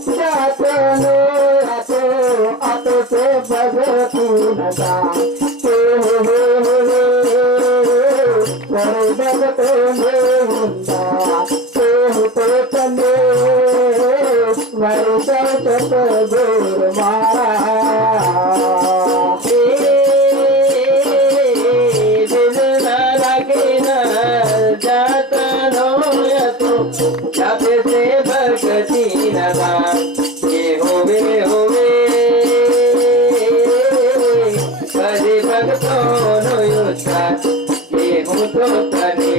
जाते नो आते आते से भगती नदा के करे भगते में हुंदा के तो तने वरसा तप गुर मारा जाते से भगती नदा ये होवे होवे करे भगतों नो युद्धा ये हूँ तो तने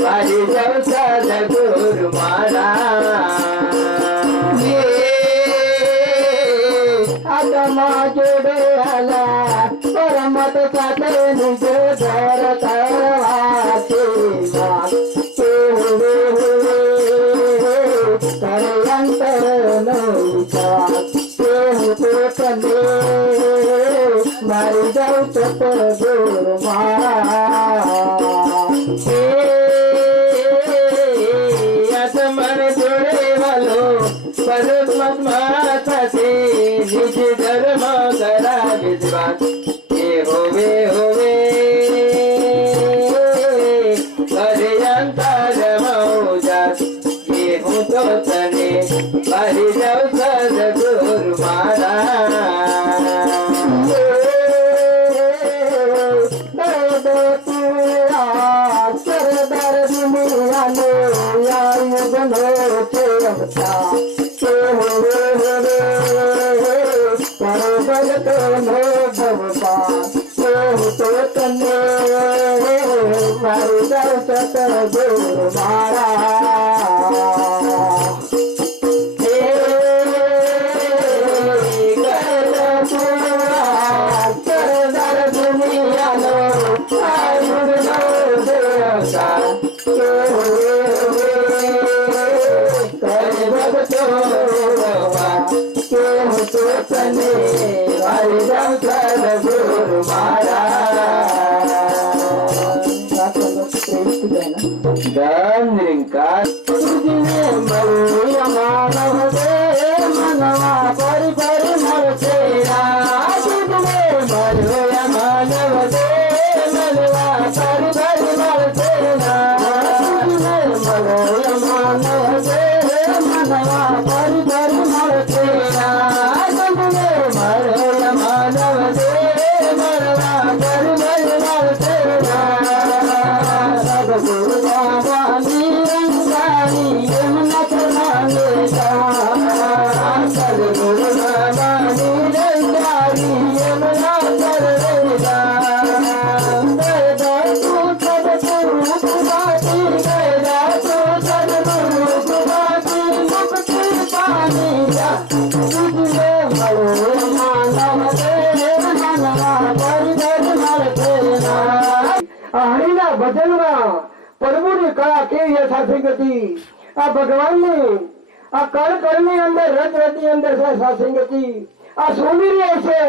बाजी जब साध गुरु मारा ये आत्मा जोड़े हला परमत साथे निजे धर तरवासी मारी जाऊ चप गुरु मारा मन जोड़े वालो परमात्मा साथे निज धर्म करा विश्वास ये होवे होवे करे अंतर मौजात ये हूँ तो तने मारी जाऊ सदगुरु मारा गुरु मारा गुरु मारा निरंकार मानव दे मनवा परि परि मरते मानव दे मनवा परि परि मरते मानव दे मनवा परि परि मरते मानव दे मनवा परि परि मरते गुरु बाबा निरंकारी यमुना चलाने गुरु बाबा निरंकारी यमुना चलेगा तू सब रूप बाती गया तू सब रूप बाती मुक्ति पानी जा तुझे मरो मानव दे मनवा परि परि मरते हरिना भजन प्रभु ने कहा के सासंगति आ भगवान ने आ कण कण ની અંદર રત રત ની અંદર છે સાસંગતિ આ સૌંદર્ય છે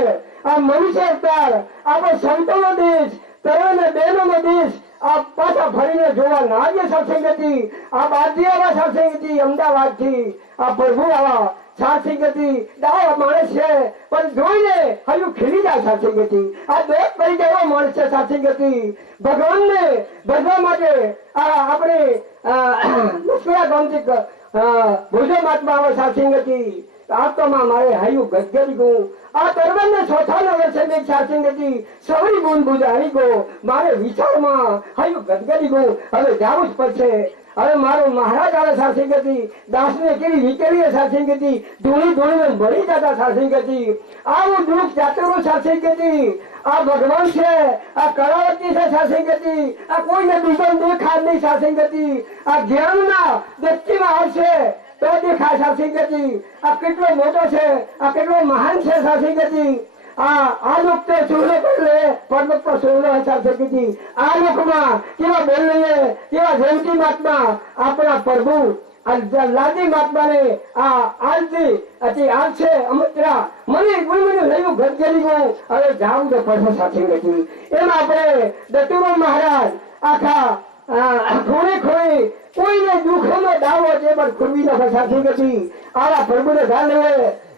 આ મનુષ્ય અવતાર આપણે સંતોનો દેશ તરવને બેનોનો દેશ આ પાછા ફરીને જોવા નાગે સાસંગતિ આ બાજી આવા સાસંગતિ અમદાવાદ થી આ પ્રભુ આવા સાસંગતિ દાવા માણસ છે પણ જોઈને હજુ ખીલી જાય સાસંગતિ આ દેશ પડી ગયો માણસ છે સાસંગતિ ભગવાનને ભજવા માટે આપણે મુસ્કરા ગામથી ભુજો મહાત્મા આવે સાસંગતિ આત્મા મારે હયું ગદગદી ગયું આ તરવને ચોથાનો વર્ષે મેં સાસંગતિ સવરી બૂંદ બુજારી ગો મારે વિચારમાં હયું ગદગદી ગયું હવે જાવું જ પડશે હવે મારો મહારાજ આવે સાસંગતિ દાસને કેવી વિકેલી સાસંગતિ ધૂળી ધૂળીને મળી જતા સાસંગતિ આવું દુઃખ જાતરું સાસંગતિ આ ભગવાન છે આ કળાવતી છે સાસંગતિ આ કોઈને બીજો દેખાય નહીં સાસંગતિ આ જ્ઞાનના વ્યક્તિમાં આવશે તો દેખાય સાસંગતિ આ કેટલો મોટો છે આ કેટલો મહાન છે સાસંગતિ આ લોક તે સુરલો પડલે પર્વત પર સુરલો સાસંગતિ આ લોકમાં કેવા બોલીએ કેવા જયંતી મહાત્મા આપણા પ્રભુ લાદી મહાત્માને આજથી આજ છે અમૃતરા મને મને લયું ગદગદી ગયું હવે જાવું તો પડશે સાસંગતિ એમાં આપણે દતુરો મહારાજ આખા થોડી ખોઈ કોઈને દુઃખમાં દાવો છે પણ ખુરવીના ફસાતી નથી આવા પ્રભુને ગાલે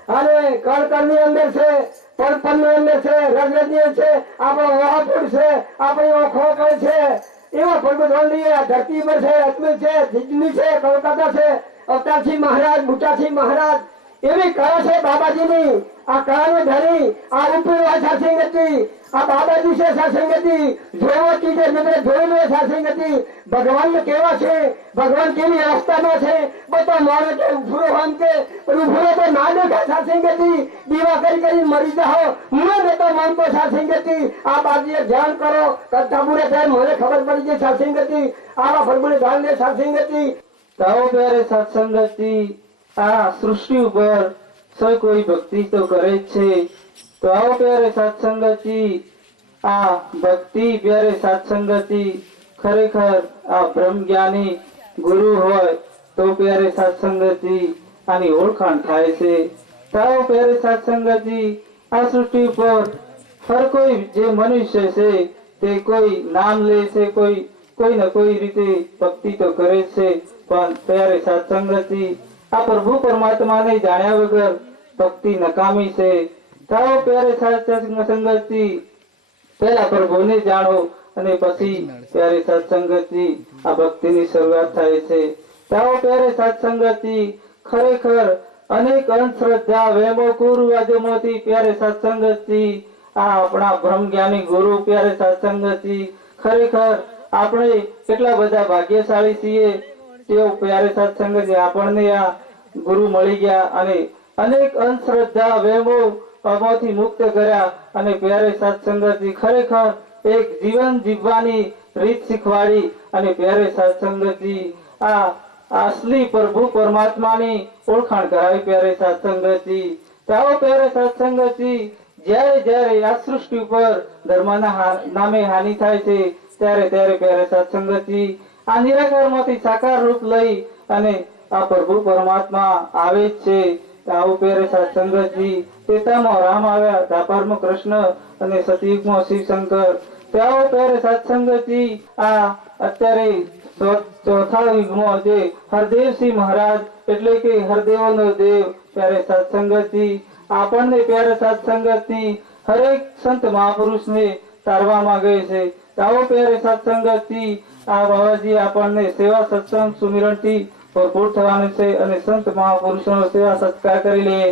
અને કળકળની અંદર છે પડપણની અંદર છે રજરજની છે આપણો વહાપુર છે આપણી ઓખો છે એવા પ્રભુ ધોંડી આ ધરતી પર છે અજમેર છે દિલ્હી છે કોલકાતા છે અવતારસિંહ મહારાજ બુટાસિંહ મહારાજ એવી કળા છે બાબાજીની આ કળાનો ધણી આ ઉપરી સાસંગતી આ બાબાજી છે સાસંગતી જોવો ચીજે મિત્ર જોઈને સાસંગતી ભગવાન કેવા છે ભગવાન કેવી અવસ્થામાં છે બધો મારો કે ઉભરો આમ કે ઉભરો તો ના દેખા સાસંગતી દીવા કરી મરી જાઓ હું તો માનતો સાસંગતી આ બાજીએ ધ્યાન કરો કટાબુરે થાય મને ખબર પડી ગઈ સાસંગતી આવા ફરબુડે ધ્યાન દે સાસંગતી તાઓ પ્યારે સત્સંગતિ આ સૃષ્ટિ ઉપર સૌ કોઈ ભક્તિ તો કરે જ છે તો આવો પ્યારે સત્સંગતિ આ ભક્તિ પ્યારે સત્સંગતિ ખરેખર આ બ્રહ્મ જ્ઞાની ગુરુ હોય તો પ્યારે સત્સંગતિ આની ઓળખાણ થાય છે તાઓ પ્યારે સત્સંગતિ આ સૃષ્ટિ ઉપર હર કોઈ જે મનુષ્ય છે તે કોઈ નામ લે છે કોઈ ને કોઈ રીતે ભક્તિ તો કરે છે પણ પ્યારે સત્સંગતિ આ પ્રભુ પરમાત્માને જાણ્યા વગર ભક્તિ નકામી છે તાઓ પ્યારે સત્સંગતિ પહેલા પ્રભુને જાણો અને પછી પ્યારે સત્સંગતિ આ ભક્તિની શરૂઆત થાય છે તાઓ પ્યારે સત્સંગતિ ખરેખર અનેક અંધશ્રદ્ધા વેમો કુરિવાજોમાંથી પ્યારે સત્સંગતિ આ આપણા બ્રહ્મ જ્ઞાની ગુરુ પ્યારે સત્સંગતિ ખરેખર આપણે કેટલા બધા ભાગ્યશાળી છીએ તેઓ પ્યારે સત્સંગતિ આપણને આ ગુરુ મળી ગયા અને અનેક અંધશ્રદ્ધા વેમો માંથી મુક્ત કર્યા અને પ્યારે સત્સંગતિ ખરેખર એક જીવન જીવવાની રીત શીખવાડી અને પ્યારે સત્સંગતિ આ અસલી પ્રભુ પરમાત્માની ઓળખાણ કરાવી પ્યારે સત્સંગતિ તાઓ પ્યારે સત્સંગતિ જ્યારે જ્યારે આ સૃષ્ટિ ઉપર ધર્મના નામે હાનિ થાય છે ત્યારે પ્યારે સત્સંગતિ આ નિરાકારમાંથી સાકાર રૂપ લઈ અને આ પ્રભુ પરમાત્મા આવે જ છે આવું પ્યારે સત્સંગતિ તેતામાં રામ આવ્યા દ્વાપરમાં કૃષ્ણ અને સતયુગમાં શિવશંકર તેઓ પ્યારે સત્સંગતિ આ અત્યારે ચોથા યુગમાં જે હરદેવસિંહ મહારાજ એટલે કે હરદેવનો દેવ પ્યારે સત્સંગતિ આપણને પ્યારે સત્સંગતિ હરેક સંત મહાપુરુષને તારવા માંગે છે આવો પ્યારે સત્સંગતિ આ બાબાજી આપણને સેવા સત્સંગ સુમિરણથી ભરપૂર થવાનું છે અને સંત મહાપુરુષોનો સેવા સત્કાર કરી લઈએ